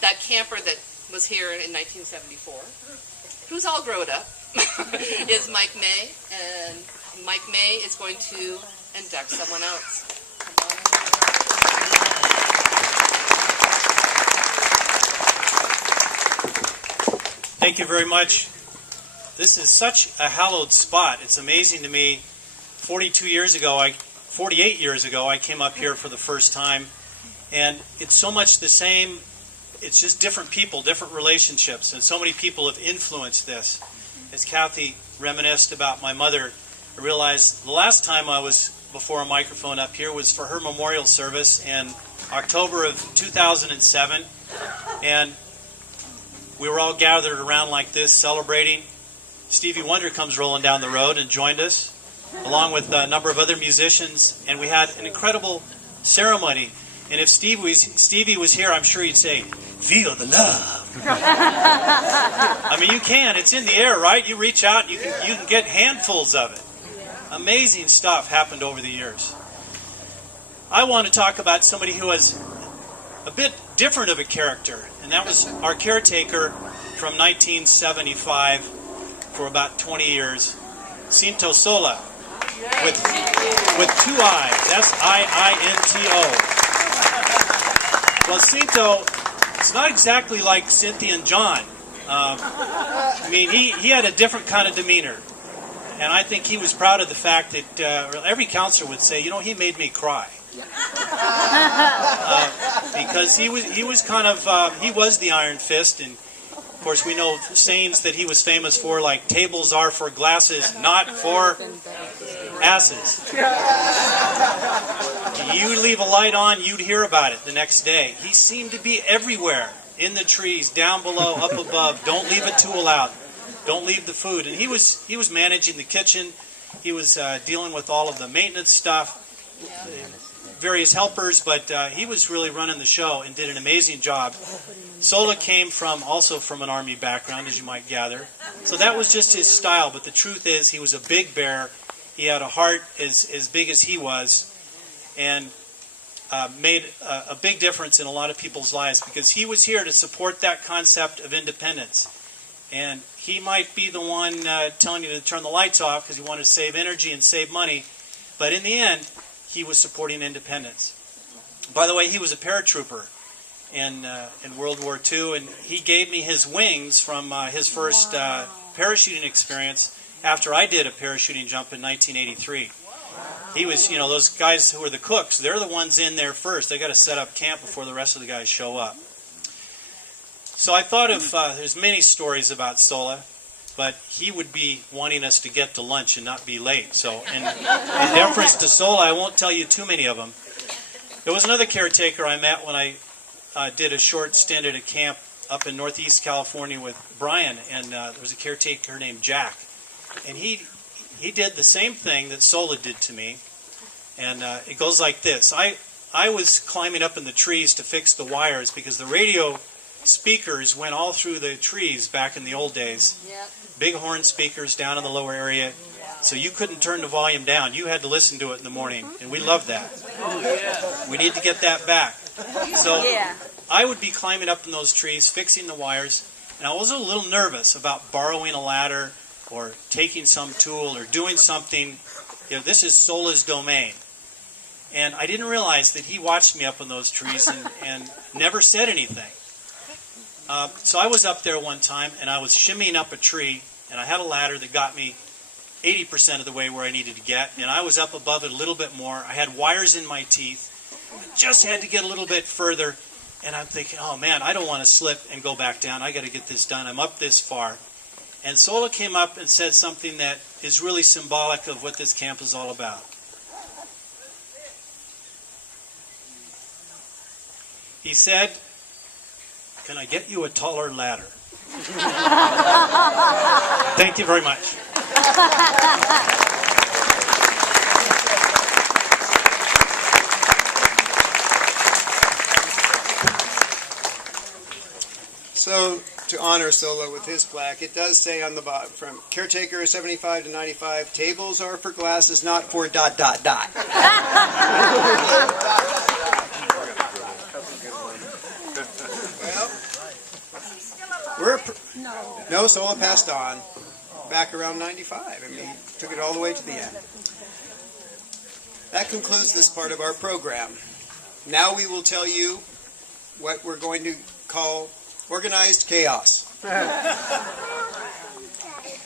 that camper that was here in 1974, who's all grown up, is Mike May, and Mike May is going to induct someone else. Thank you very much. This is such a hallowed spot. It's amazing to me. 48 years ago, I came up here for the first time, and it's so much the same. It's just different people, different relationships, and so many people have influenced this. As Kathy reminisced about my mother, I realized the last time I was before a microphone up here was for her memorial service in October of 2007, and we were all gathered around like this celebrating. Stevie Wonder comes rolling down the road and joined us, along with a number of other musicians, and we had an incredible ceremony. And if Stevie was here, I'm sure he'd say, "Feel the love." I mean, you can. It's in the air, right? You reach out, and you can get handfuls of it. Amazing stuff happened over the years. I want to talk about somebody who was a bit different of a character, and that was our caretaker from 1975 for about 20 years, Cinto Sola, with 2 I's, S-I-I-N-T-O. Well, Cinto, it's not exactly like Cynthia and John. I mean, he had a different kind of demeanor, and I think he was proud of the fact that every counselor would say, you know, he made me cry. Because he was kind of he was the iron fist, and of course we know sayings that he was famous for, like tables are for glasses, not for asses. You leave a light on, you'd hear about it the next day. He seemed to be everywhere, in the trees, down below, up above. Don't leave a tool out. Don't leave the food. And he was managing the kitchen. He was dealing with all of the maintenance stuff. Various helpers, but he was really running the show and did an amazing job. Sola came also from an army background, as you might gather. So that was just his style, but the truth is he was a big bear. He had a heart as big as he was, and made a big difference in a lot of people's lives, because he was here to support that concept of independence. And he might be the one telling you to turn the lights off because he wanted to save energy and save money, but in the end, he was supporting independence. By the way, he was a paratrooper in World War II, and he gave me his wings from his first parachuting experience after I did a parachuting jump in 1983. He was, you know, those guys who are the cooks, they're the ones in there first. They got to set up camp before the rest of the guys show up. So I thought of, there's many stories about Sola, but he would be wanting us to get to lunch and not be late. So in deference to Sola, I won't tell you too many of them. There was another caretaker I met when I did a short stint at a camp up in Northeast California with Brian, and there was a caretaker named Jack. And he did the same thing that Sola did to me, and it goes like this. I was climbing up in the trees to fix the wires because the radio speakers went all through the trees back in the old days. Yep. Big horn speakers down in the lower area, so you couldn't turn the volume down. You had to listen to it in the morning, and we loved that. Oh, yeah. We need to get that back. So I would be climbing up in those trees, fixing the wires, and I was a little nervous about borrowing a ladder or taking some tool or doing something. You know, this is Sola's domain. And I didn't realize that he watched me up in those trees and never said anything. So I was up there one time, and I was shimmying up a tree, and I had a ladder that got me 80% of the way where I needed to get, and I was up above it a little bit more. I had wires in my teeth. I just had to get a little bit further, and I'm thinking, oh man, I don't want to slip and go back down. I got to get this done. I'm up this far. And Sola came up and said something that is really symbolic of what this camp is all about. He said, "Can I get you a taller ladder?" Thank you very much. So, to honor Sola with his plaque, it does say on the bottom, from caretaker 75 to 95, tables are for glasses, not for ... Well, No, Sola passed on back around 95. I mean, he took it all the way to the end. That concludes this part of our program. Now we will tell you what we're going to call organized chaos.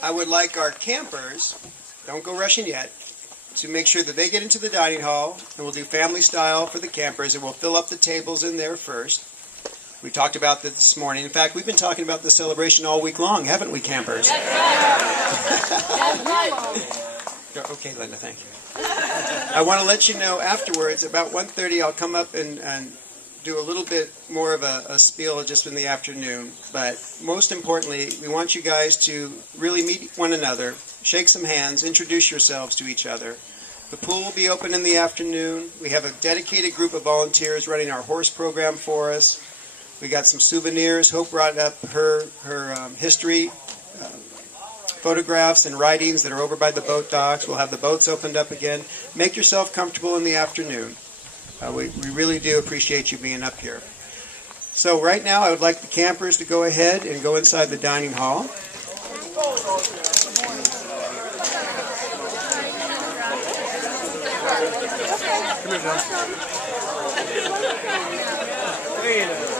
I would like our campers, don't go rushing yet, to make sure that they get into the dining hall, and we'll do family style for the campers, and we'll fill up the tables in there first. We talked about this morning. In fact, we've been talking about the celebration all week long, haven't we, campers? Okay, Linda, thank you. I want to let you know afterwards, about 1:30, I'll come up and do a little bit more of a spiel just in the afternoon. But most importantly, we want you guys to really meet one another, shake some hands, introduce yourselves to each other. The pool will be open in the afternoon. We have a dedicated group of volunteers running our horse program for us. We got some souvenirs. Hope brought up her history photographs and writings that are over by the boat docks. We'll have the boats opened up again. Make yourself comfortable in the afternoon. We really do appreciate you being up here. So right now I would like the campers to go ahead and go inside the dining hall. Come here, Bill.